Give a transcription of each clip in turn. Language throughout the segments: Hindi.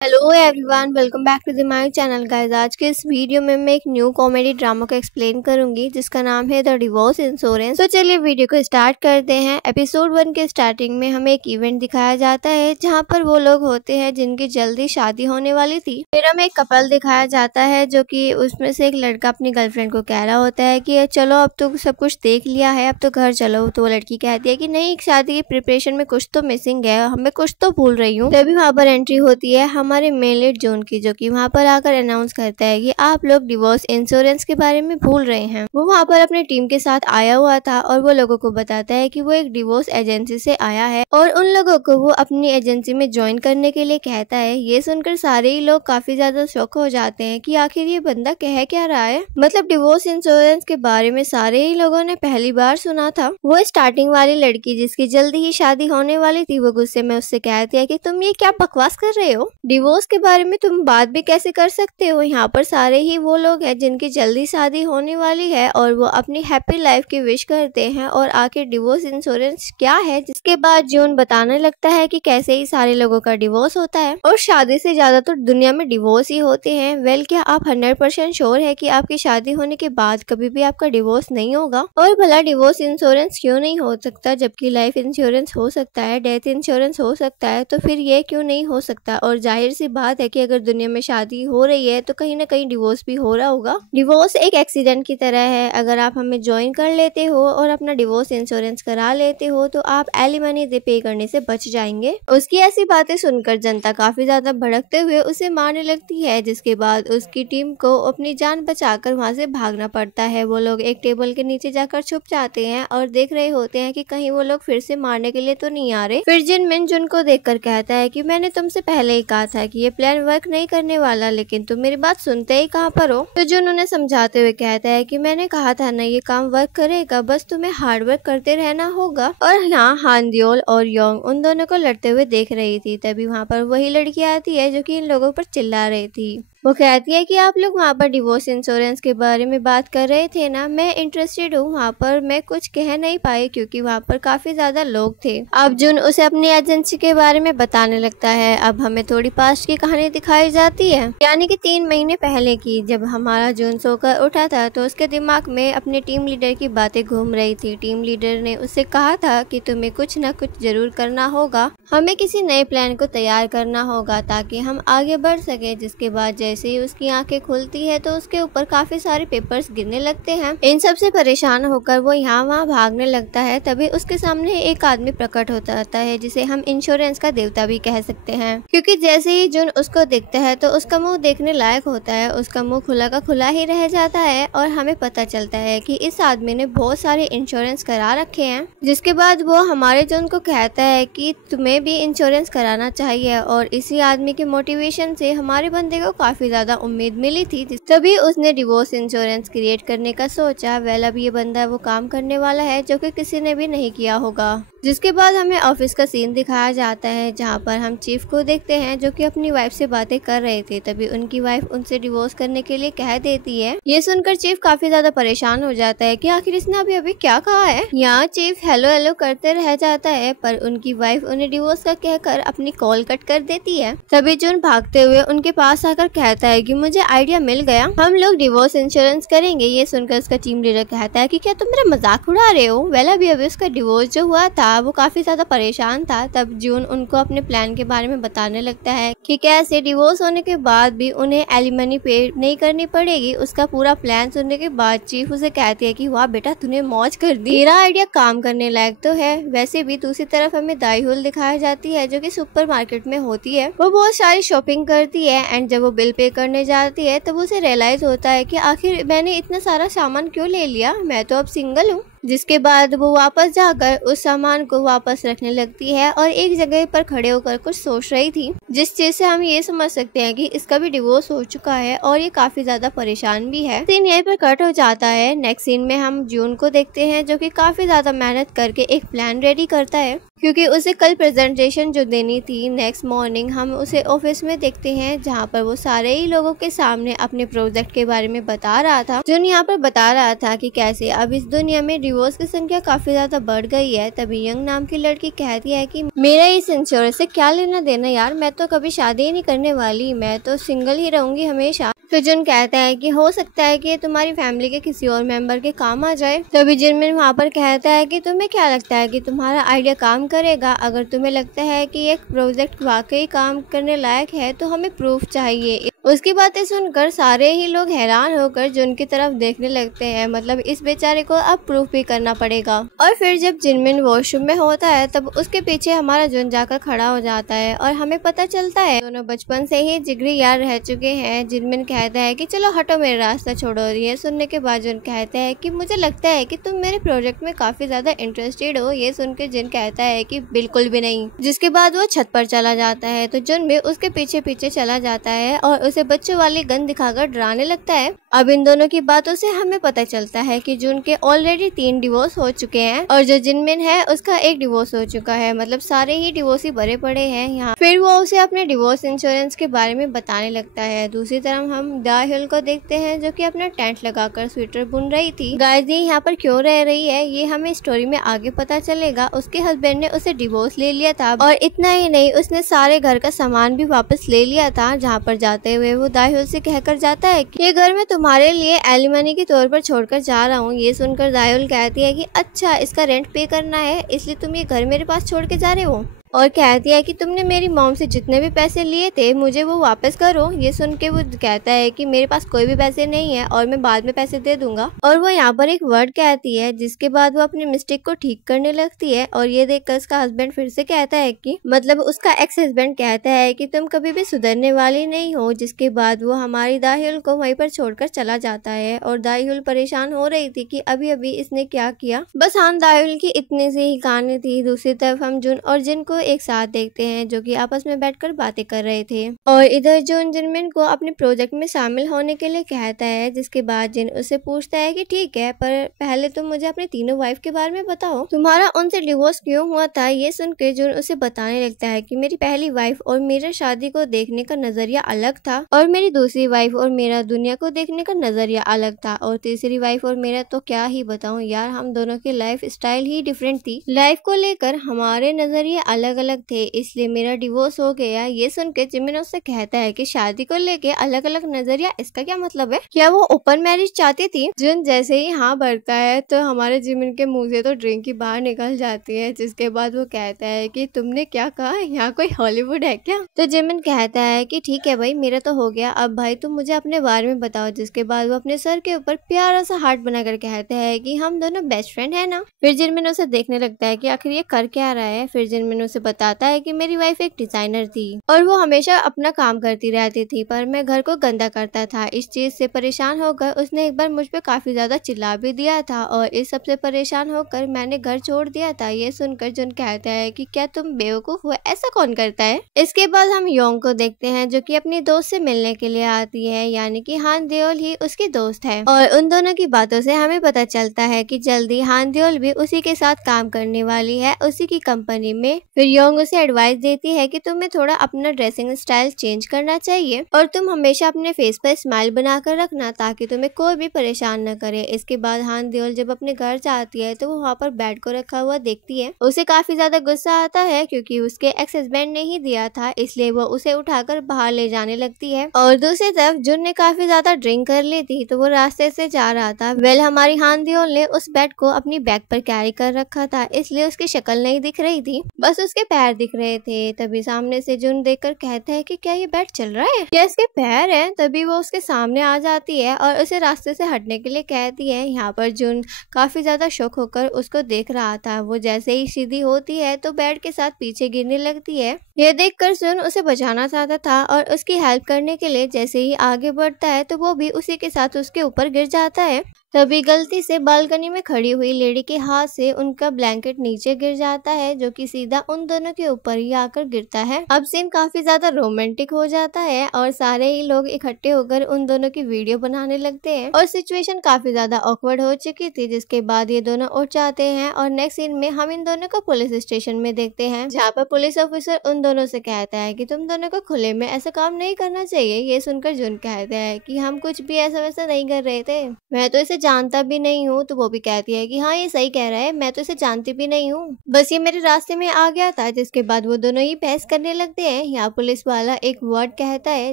Hello everyone, welcome back to the my channel guys. आज के इस वीडियो में मैं एक न्यू कॉमेडी ड्रामा को एक्सप्लेन करूंगी जिसका नाम है द डिवोर्स इंश्योरेंस। तो चलिए वीडियो को स्टार्ट करते हैं। एपिसोड 1 के स्टार्टिंग में हमें एक इवेंट दिखाया जाता है जहां पर वो लोग होते हैं जिनकी जल्दी शादी होने वाली थी। फिर हमें एक कपल दिखाया जाता है जो कि उसमें से एक लड़का अपनी गर्लफ्रेंड को कह रहा होता है कि चलो अब तो सब कुछ देख लिया है, अब तो घर चलो। तो वो लड़की कहती है कि नहीं, शादी की प्रिपरेशन में कुछ तो मिसिंग है, हमें कुछ तो भूल रही हूँ। तभी वहाँ पर एंट्री होती है हमारे मेन लीड जॉन की, जो कि वहाँ पर आकर अनाउंस करता है कि आप लोग डिवोर्स इंश्योरेंस के बारे में भूल रहे हैं। वो वहाँ पर अपने टीम के साथ आया हुआ था और वो लोगों को बताता है कि वो एक डिवोर्स एजेंसी से आया है और उन लोगों को वो अपनी एजेंसी में ज्वाइन करने के लिए कहता है। ये सुनकर सारे ही लोग काफी ज्यादा शॉक हो जाते हैं कि आखिर ये बंदा कह क्या रहा है। मतलब डिवोर्स इंश्योरेंस के बारे में सारे ही लोगों ने पहली बार सुना था। वो स्टार्टिंग वाली लड़की जिसकी जल्दी ही शादी होने वाली थी, वो गुस्से में उससे कहती है कि तुम ये क्या बकवास कर रहे हो, डिवोर्स के बारे में तुम बात भी कैसे कर सकते हो। यहाँ पर सारे ही वो लोग हैं जिनकी जल्दी शादी होने वाली है और वो अपनी हैप्पी लाइफ की विश करते हैं। और आखिर डिवोर्स इंश्योरेंस क्या है, जिसके बाद जून बताने लगता है कि कैसे ही सारे लोगों का डिवोर्स होता है और शादी से ज्यादा तो दुनिया में डिवोर्स ही होते हैं। वेल, क्या आप 100% श्योर है कि आपकी शादी होने के बाद कभी भी आपका डिवोर्स नहीं होगा? और भला डिवोर्स इंश्योरेंस क्यों नहीं हो सकता, जबकि लाइफ इंश्योरेंस हो सकता है, डेथ इंश्योरेंस हो सकता है, तो फिर ये क्यों नहीं हो सकता? और जाहिर सी बात है कि अगर दुनिया में शादी हो रही है तो कहीं ना कहीं डिवोर्स भी हो रहा होगा। डिवोर्स एक एक्सीडेंट की तरह है। अगर आप हमें ज्वाइन कर लेते हो और अपना डिवोर्स इंश्योरेंस करा लेते हो तो आप एलिमनी पे करने से बच जाएंगे। उसकी ऐसी बातें सुनकर जनता काफी ज्यादा भड़कते हुए उसे मारने लगती है, जिसके बाद उसकी टीम को अपनी जान बचाकर वहाँ से भागना पड़ता है। वो लोग एक टेबल के नीचे जाकर छुप जाते हैं और देख रहे होते हैं कि कहीं वो लोग फिर से मारने के लिए तो नहीं आ रहे। फिर जिनमिन जुन को देखकर कहता है कि मैंने तुमसे पहले ही कहा था कि ये प्लान वर्क नहीं करने वाला, लेकिन तुम मेरी बात सुनते ही कहाँ पर हो। तो जुन उन्हें समझाते हुए कहता है कि मैंने कहा था ना, ये काम वर्क करेगा, बस तुम्हें हार्ड वर्क करते रहना होगा। और यहाँ हान दियोल और योंग उन दोनों को लड़ते हुए देख रही थी। तभी वहाँ पर वही लड़की आती है जो कि इन लोगों पर चिल्ला रही थी। वो कहती है कि आप लोग वहाँ पर डिवोर्स इंश्योरेंस के बारे में बात कर रहे थे ना, मैं इंटरेस्टेड हूँ। वहाँ पर मैं कुछ कह नहीं पाई क्योंकि वहाँ पर काफी ज्यादा लोग थे। अब जुन उसे अपनी एजेंसी के बारे में बताने लगता है। अब हमें थोड़ी पास्ट की कहानी दिखाई जाती है, यानी कि 3 महीने पहले की। जब हमारा जुन सोकर उठा था तो उसके दिमाग में अपने टीम लीडर की बातें घूम रही थी। टीम लीडर ने उससे कहा था कि तुम्हें कुछ न कुछ जरूर करना होगा, हमें किसी नए प्लान को तैयार करना होगा ताकि हम आगे बढ़ सके। जिसके बाद जैसे ही उसकी आंखें खुलती है तो उसके ऊपर काफी सारे पेपर्स गिरने लगते हैं। इन सब से परेशान होकर वो यहाँ वहाँ भागने लगता है। तभी उसके सामने एक आदमी प्रकट होता है जिसे हम इंश्योरेंस का देवता भी कह सकते हैं, क्योंकि जैसे ही जुन उसको देखता है तो उसका मुंह देखने लायक होता है। उसका मुंह खुला का खुला ही रह जाता है और हमें पता चलता है कि इस आदमी ने बहुत सारे इंश्योरेंस करा रखे हैं। जिसके बाद वो हमारे जुन को कहता है कि तुम्हें भी इंश्योरेंस कराना चाहिए। और इसी आदमी के मोटिवेशन से हमारे बंदे को काफी ज्यादा उम्मीद मिली थी, तभी उसने डिवोर्स इंश्योरेंस क्रिएट करने का सोचा। वेल, अब ये बंदा वो काम करने वाला है जो कि किसी ने भी नहीं किया होगा। जिसके बाद हमें ऑफिस का सीन दिखाया जाता है जहाँ पर हम चीफ को देखते हैं जो कि अपनी वाइफ से बातें कर रहे थे। तभी उनकी वाइफ उनसे डिवोर्स करने के लिए कह देती है। ये सुनकर चीफ काफी ज्यादा परेशान हो जाता है कि आखिर इसने अभी अभी क्या कहा है। यहाँ चीफ हेलो हेलो करते रह जाता है, पर उनकी वाइफ उन्हें डिवोर्स का कहकर अपनी कॉल कट कर देती है। तभी जुन भागते हुए उनके पास आकर कहता है कि मुझे आइडिया मिल गया, हम लोग डिवोर्स इंश्योरेंस करेंगे। ये सुनकर उसका टीम लीडर कहता है कि क्या तुम मेरा मजाक उड़ा रहे हो? वेल, अभी उसका डिवोर्स जो हुआ था वो काफी ज्यादा परेशान था। तब जून उनको अपने प्लान के बारे में बताने लगता है कि कैसे डिवोर्स होने के बाद भी उन्हें एलिमनी पे नहीं करनी पड़ेगी। उसका पूरा प्लान सुनने के बाद चीफ उसे कहती है कि वाह बेटा, तूने मौज कर दी, तेरा आइडिया काम करने लायक तो है। वैसे भी दूसरी तरफ हमें दाईहुल दिखाई जाती है जो कि सुपरमार्केट में होती है। वो बहुत सारी शॉपिंग करती है एंड जब वो बिल पे करने जाती है तब उसे रियलाइज होता है कि आखिर मैंने इतना सारा सामान क्यों ले लिया, मैं तो अब सिंगल हूँ। जिसके बाद वो वापस जाकर उस सामान को वापस रखने लगती है और एक जगह पर खड़े होकर कुछ सोच रही थी, जिस चीज से हम ये समझ सकते हैं कि इसका भी डिवोर्स हो चुका है और ये काफी ज्यादा परेशान भी है। सीन यहीं पर कट हो जाता है। नेक्स्ट सीन में हम जून को देखते हैं जो कि काफी ज्यादा मेहनत करके एक प्लान रेडी करता है। क्योंकि उसे कल प्रेजेंटेशन जो देनी थी। नेक्स्ट मॉर्निंग हम उसे ऑफिस में देखते हैं जहाँ पर वो सारे ही लोगों के सामने अपने प्रोजेक्ट के बारे में बता रहा था। जुन यहाँ पर बता रहा था कि कैसे अब इस दुनिया में डिवोर्स की संख्या काफी ज्यादा बढ़ गई है। तभी यंग नाम की लड़की कहती है कि मेरा इस इंश्योरेंस से क्या लेना देना यार, मैं तो कभी शादी ही नहीं करने वाली, मैं तो सिंगल ही रहूंगी हमेशा। फिर जुन कहता है कि हो सकता है कि तुम्हारी फैमिली के किसी और मेंबर के काम आ जाए। तभी जिनमिन वहाँ पर कहता है कि तुम्हें क्या लगता है कि तुम्हारा आइडिया काम करेगा? अगर तुम्हें लगता है कि एक प्रोजेक्ट वाकई काम करने लायक है तो हमें प्रूफ चाहिए। उसकी बातें सुनकर सारे ही लोग हैरान होकर जुन की तरफ देखने लगते हैं। मतलब इस बेचारे को अब प्रूफ भी करना पड़ेगा। और फिर जब जिनमिन वॉशरूम में होता है तब उसके पीछे हमारा जुन जाकर खड़ा हो जाता है और हमें पता चलता है दोनों बचपन से ही जिगरी यार रह चुके हैं। जिनमिन कहता है कि चलो हटो, मेरा रास्ता छोड़ो। ये सुनने के बाद जुन कहता है कि मुझे लगता है कि तुम मेरे प्रोजेक्ट में काफी ज्यादा इंटरेस्टेड हो। ये सुन के जिन कहता है कि बिल्कुल भी नहीं। जिसके बाद वो छत पर चला जाता है तो जुन भी उसके पीछे पीछे चला जाता है और उसे बच्चों वाली गन दिखाकर डराने लगता है। अब इन दोनों की बातों से हमें पता चलता है कि जुन के ऑलरेडी 3 डिवोर्स हो चुके हैं और जो जिनमिन है उसका 1 डिवोर्स हो चुका है। मतलब सारे ही डिवोर्स ही भरे पड़े हैं यहाँ। फिर वो उसे अपने डिवोर्स इंश्योरेंस के बारे में बताने लगता है। दूसरी तरफ हम दाहिल को देखते हैं जो कि अपना टेंट लगाकर स्वेटर बुन रही थी। गाइस ये यहाँ पर क्यों रह रही है ये हमें स्टोरी में आगे पता चलेगा। उसके हस्बैंड ने उसे डिवोर्स ले लिया था और इतना ही नहीं, उसने सारे घर का सामान भी वापस ले लिया था। जहाँ पर जाते हुए वो दाहिल से कहकर जाता है कि ये घर मैं तुम्हारे लिए एलिमनी के तौर पर छोड़कर जा रहा हूँ। ये सुनकर दाहिल कहती है कि अच्छा, इसका रेंट पे करना है इसलिए तुम ये घर मेरे पास छोड़ के जा रहे हो। और कहती है कि तुमने मेरी मॉम से जितने भी पैसे लिए थे मुझे वो वापस करो। ये सुन के वो कहता है कि मेरे पास कोई भी पैसे नहीं है और मैं बाद में पैसे दे दूंगा। और वो यहाँ पर एक वर्ड कहती है जिसके बाद वो अपनी मिस्टेक को ठीक करने लगती है। और ये देखकर उसका हस्बैंड फिर से कहता है कि मतलब उसका एक्स हस्बैंड कहता है कि तुम कभी भी सुधरने वाली नहीं हो। जिसके बाद वो हमारी दाहिल को वहीं पर छोड़कर चला जाता है और दाहिल परेशान हो रही थी कि अभी अभी इसने क्या किया। बस हाँ, दाहिल की इतनी सी ही कहानी थी। दूसरी तरफ हम जुन और जिन को एक साथ देखते हैं जो कि आपस में बैठकर बातें कर रहे थे। और इधर जुन जिनमिन को अपने प्रोजेक्ट में शामिल होने के लिए कहता है। जिसके बाद जिन उससे पूछता है कि ठीक है, पर पहले तुम मुझे अपनी तीनों वाइफ के बारे में बताओ, तुम्हारा उनसे डिवोर्स क्यों हुआ था। ये सुन के जुन उसे बताने लगता है कि मेरी पहली वाइफ और मेरा शादी को देखने का नजरिया अलग था और मेरी दूसरी वाइफ और मेरा दुनिया को देखने का नजरिया अलग था और तीसरी वाइफ और मेरा तो क्या ही बताऊं यार, हम दोनों की लाइफ स्टाइल ही डिफरेंट थी। लाइफ को लेकर हमारे नजरिए अलग अलग थे, इसलिए मेरा डिवोर्स हो गया। ये सुन के जिमिन उससे कहता है कि शादी को लेके अलग अलग नजरिया, इसका क्या मतलब है? क्या वो ओपन मैरिज चाहती थी? जुन जैसे ही हाँ भरता है तो हमारे जिमिन के मुंह से तो ड्रिंक की बाहर निकल जाती है। जिसके बाद वो कहता है कि तुमने क्या कहा, यहाँ कोई हॉलीवुड है क्या? तो जिमिन कहता है कि ठीक है भाई, मेरा तो हो गया, अब भाई तुम मुझे अपने बारे में बताओ। जिसके बाद वो अपने सर के ऊपर प्यारा सा हार्ट बनाकर कहता है कि हम दोनों बेस्ट फ्रेंड है ना। फिर जिमिन उसे देखने लगता है कि आखिर ये कर क्या रहा है। फिर जिमिन उसे बताता है कि मेरी वाइफ एक डिजाइनर थी और वो हमेशा अपना काम करती रहती थी, पर मैं घर को गंदा करता था। इस चीज से परेशान होकर उसने एक बार मुझ पे काफी ज्यादा चिल्ला भी दिया था और इस सबसे परेशान होकर मैंने घर छोड़ दिया था। ये सुनकर जुन कहता है कि क्या तुम बेवकूफ हो, ऐसा कौन करता है? इसके बाद हम योंग को देखते हैं जो कि अपनी दोस्त से मिलने के लिए आती है, यानी कि हान देओल ही उसकी दोस्त है। और उन दोनों की बातों से हमें पता चलता है कि जल्दी हान देओल भी उसी के साथ काम करने वाली है, उसी की कंपनी में। फिर योंग उसे एडवाइस देती है कि तुम्हें थोड़ा अपना ड्रेसिंग स्टाइल चेंज करना चाहिए और तुम हमेशा अपने फेस पर स्माइल बनाकर रखना ताकि तुम्हें कोई भी परेशान न करे। इसके बाद हान देओल जब अपने घर जाती है तो वो वहाँ पर बेड को रखा हुआ देखती है। उसे काफी ज्यादा गुस्सा आता है क्योंकि उसके एक्स हस्बैंड ने ही दिया था, इसलिए वो उसे उठाकर बाहर ले जाने लगती है। और दूसरी तरफ जुन ने काफी ज्यादा ड्रिंक कर ली थी तो वो रास्ते से जा रहा था। वेल हमारी हान देओल ने उस बेड को अपनी बैग पर कैरी कर रखा था, इसलिए उसकी शक्ल नहीं दिख रही थी, बस उसके पैर दिख रहे थे। तभी सामने से जुन देखकर कहता है कि क्या ये बेड चल रहा है, क्या इसके पैर हैं? तभी वो उसके सामने आ जाती है और उसे रास्ते से हटने के लिए कहती है। यहाँ पर जुन काफी ज्यादा शौक होकर उसको देख रहा था। वो जैसे ही सीधी होती है तो बेड के साथ पीछे गिरने लगती है। यह देखकर जुन उसे बचाना चाहता था और उसकी हेल्प करने के लिए जैसे ही आगे बढ़ता है तो वो भी उसी के साथ उसके ऊपर गिर जाता है। तभी गलती से बालकनी में खड़ी हुई लेडी के हाथ से उनका ब्लैंकेट नीचे गिर जाता है, जो कि सीधा उन दोनों के ऊपर ही आकर गिरता है। अब सीन काफी ज्यादा रोमांटिक हो जाता है और सारे ही लोग इकट्ठे होकर उन दोनों की वीडियो बनाने लगते हैं और सिचुएशन काफी ज्यादा ऑकवर्ड हो चुकी थी, जिसके बाद ये दोनों उठ जाते हैं और नेक्स्ट सीन में हम इन दोनों को पुलिस स्टेशन में देखते हैं, जहाँ पर पुलिस ऑफिसर उन दोनों से कहता है कि तुम दोनों को खुले में ऐसा काम नहीं करना चाहिए। ये सुनकर जुन कहता है कि हम कुछ भी ऐसा वैसा नहीं कर रहे थे, मैं तो इसे जानता भी नहीं हूँ। तो वो भी कहती है कि हाँ ये सही कह रहा है, मैं तो इसे जानती भी नहीं हूँ, बस ये मेरे रास्ते में आ गया था। जिसके बाद वो दोनों ही बहस करने लगते हैं। यहाँ पुलिस वाला एक वर्ड कहता है,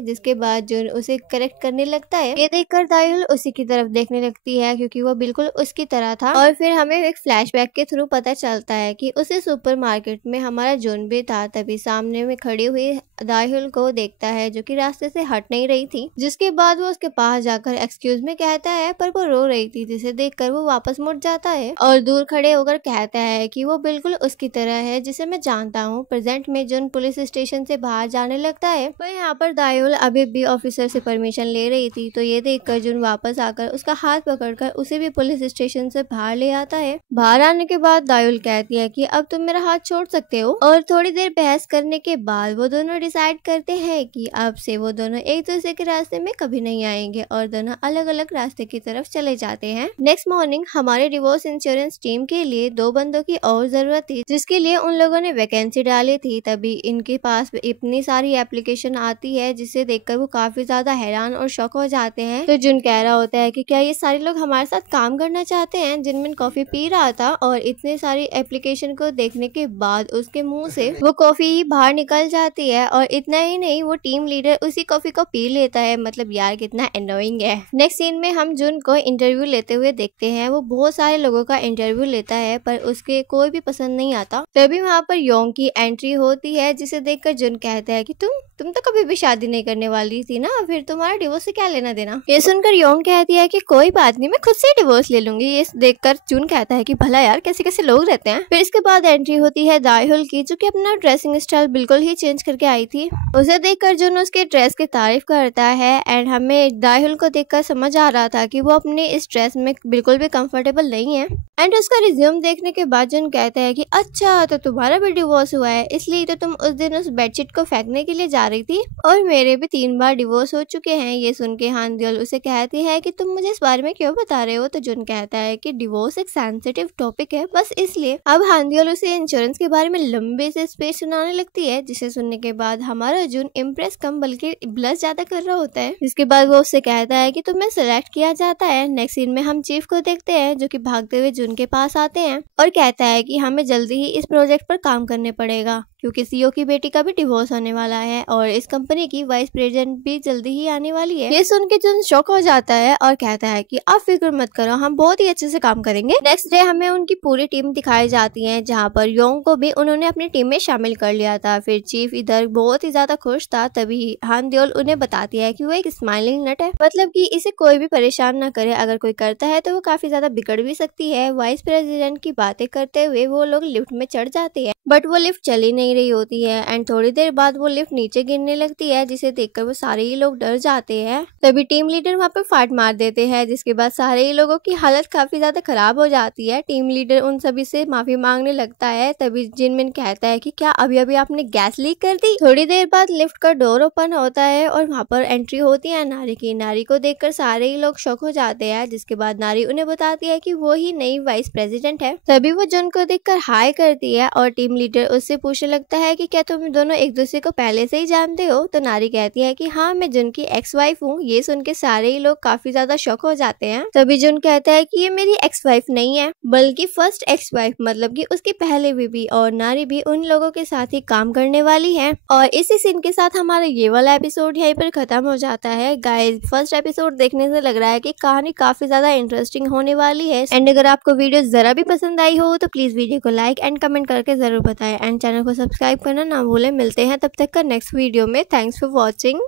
जिसके बाद जुन उसे करेक्ट करने लगता है। ये देखकर दायुल उसी की तरफ देखने लगती है, क्योंकि वो बिल्कुल उसकी तरह था। और फिर हमें एक फ्लैशबैक के थ्रू पता चलता है कि उसी सुपरमार्केट में हमारा जुन भी था। तभी सामने में खड़ी हुई दायुल को देखता है, जो कि रास्ते से हट नहीं रही थी। जिसके बाद वो उसके पास जाकर एक्सक्यूज में कहता है, पर वो रो रही थी, जिसे देखकर वो वापस मुड़ जाता है और दूर खड़े होकर कहता है कि वो बिल्कुल उसकी तरह है, जिसे मैं जानता हूँ। प्रेजेंट में जुन पुलिस स्टेशन से बाहर जाने लगता है, पर यहाँ पर दायुल अभी भी ऑफिसर से परमिशन ले रही थी। तो ये देखकर जुन वापस आकर उसका हाथ पकड़कर उसे भी पुलिस स्टेशन से बाहर ले आता है। बाहर आने के बाद दायुल कहती है कि अब तुम मेरा हाथ छोड़ सकते हो। और थोड़ी देर बहस करने के बाद वो दोनों डिसाइड करते हैं कि अब से वो दोनों एक दूसरे के रास्ते में कभी नहीं आएंगे और दोनों अलग अलग रास्ते की तरफ चले जाते हैं। नेक्स्ट मॉर्निंग हमारे डिवोर्स इंश्योरेंस टीम के लिए 2 बंदों की और जरूरत थी, जिसके लिए उन लोगों ने वैकेंसी डाली थी। तभी इनके पास इतनी सारी एप्लीकेशन आती है, जिसे देखकर वो काफी ज्यादा हैरान और शॉक हो जाते हैं। तो जुन कह रहा होता है कि क्या ये सारे लोग हमारे साथ काम करना चाहते हैं। जिनमिन कॉफी पी रहा था और इतने सारी एप्लीकेशन को देखने के बाद उसके मुंह से वो कॉफी बाहर निकल जाती है। और इतना ही नहीं, वो टीम लीडर उसी कॉफी को पी लेता है। मतलब यार कितना एनोइंग है। नेक्स्ट सीन में हम जुन को इंटरव्यू लेते हुए देखते हैं। वो बहुत सारे लोगों का इंटरव्यू लेता है, पर उसके कोई भी पसंद नहीं आता। तभी वहाँ पर योंग की एंट्री होती है, जिसे देखकर जुन कहता है कि तुम तो कभी भी शादी नहीं करने वाली थी ना, फिर तुम्हारा डिवोर्स से क्या लेना देना। ये सुनकर योंग कहती है कि कोई बात नहीं, मैं खुद से डिवोर्स ले लूंगी। ये देखकर जुन कहता है कि भला यार कैसे कैसे लोग रहते हैं। फिर इसके बाद एंट्री होती है दायुल की, जो कि अपना ड्रेसिंग स्टाइल बिल्कुल ही चेंज करके आई थी। उसे देखकर जुन उसके ड्रेस की तारीफ करता है एंड हमें दायुल को देखकर समझ आ रहा था कि वो अपने इस ड्रेस में बिल्कुल भी कंफर्टेबल नहीं है। एंड उसका रिज्यूम देखने के बाद जुन कहता है कि अच्छा तो तुम्हारा भी डिवोर्स हुआ है, इसलिए तो तुम उस दिन उस बेडशीट को फेंकने के लिए जा रही थी, और मेरे भी 3 बार डिवोर्स हो चुके हैं। ये सुन के हान देओल उसे कहती है कि तुम मुझे इस बारे में क्यों बता रहे हो। तो जुन कहता है कि डिवोर्स एक सेंसिटिव टॉपिक है, बस इसलिए। अब हान देओल उसे इंश्योरेंस के बारे में लंबे से स्पीच सुनाने लगती है, जिसे सुनने के बाद हमारा जुन इम्प्रेस कम बल्कि ब्लश ज्यादा कर रहा होता है। इसके बाद वो उससे कहता है कि तुम्हें सिलेक्ट किया जाता है। नेक्स्ट सीन में हम चीफ को देखते हैं, जो कि भागते हुए जुन के पास आते हैं और कहता है कि हमें जल्दी ही इस प्रोजेक्ट पर काम करने पड़ेगा, क्योंकि सीईओ की बेटी का भी डिवोर्स होने वाला है और इस कंपनी की वाइस प्रेसिडेंट भी जल्दी ही आने वाली है। ये सुन के जुन शॉक हो जाता है और कहता है कि आप फिक्र मत करो, हम बहुत ही अच्छे से काम करेंगे। नेक्स्ट डे हमें उनकी पूरी टीम दिखाई जाती है, जहाँ पर योंग को भी उन्होंने अपनी टीम में शामिल कर लिया था। फिर चीफ इधर बहुत ही ज्यादा खुश था। तभी हान देओल उन्हें बताती है कि वो एक स्माइलिंग नट है, मतलब कि इसे कोई भी परेशान न करे, अगर कोई करता है तो वो काफी ज्यादा बिगड़ भी सकती है। वाइस प्रेसिडेंट की बातें करते हुए वो लोग लिफ्ट में चढ़ जाते हैं, बट वो लिफ्ट चली नहीं रही होती है एंड थोड़ी देर बाद वो लिफ्ट नीचे गिरने लगती है, जिसे देखकर वो सारे ही लोग डर जाते हैं। तभी टीम लीडर वहाँ पे फाट मार देते हैं, जिसके बाद सारे ही लोगों की हालत काफी ज्यादा खराब हो जाती है। टीम लीडर उन सभी से माफी मांगने लगता है। तभी जिनमिन कहता है कि क्या अभी अभी आपने गैस लीक कर दी। थोड़ी देर बाद लिफ्ट का डोर ओपन होता है और वहाँ पर एंट्री होती है नारी की। नारी को देखकर सारे ही लोग शॉक हो जाते हैं, जिसके बाद नारी उन्हें बताती है कि वो ही नई वाइस प्रेसिडेंट है। तभी वो जुन को देखकर हाय करती है और टीम लीडर उससे पूछने लगता है कि क्या तुम दोनों एक दूसरे को पहले से ही जानते हो। तो नारी कहती है कि हाँ, मैं जुन की एक्स वाइफ हूँ। ये सुन के सारे ही लोग काफी ज्यादा शॉक हो जाते हैं। तभी जुन कहता है कि ये मेरी एक्स वाइफ नहीं है, बल्कि फर्स्ट एक्स वाइफ, मतलब कि उसकी पहले बीवी। और नारी भी उन लोगों के साथ ही काम करने वाली है। और इसी सीन के साथ हमारा ये वाला एपिसोड यहीं पर खत्म हो जाता है। गाइस, फर्स्ट एपिसोड देखने से लग रहा है कि कहानी काफी ज्यादा इंटरेस्टिंग होने वाली है। एंड अगर आपको वीडियो जरा भी पसंद आई हो तो प्लीज वीडियो को लाइक एंड कमेंट करके जरूर बताएं एंड चैनल को सब्सक्राइब करना ना भूलें। मिलते हैं तब तक का नेक्स्ट वीडियो में। Thanks for watching.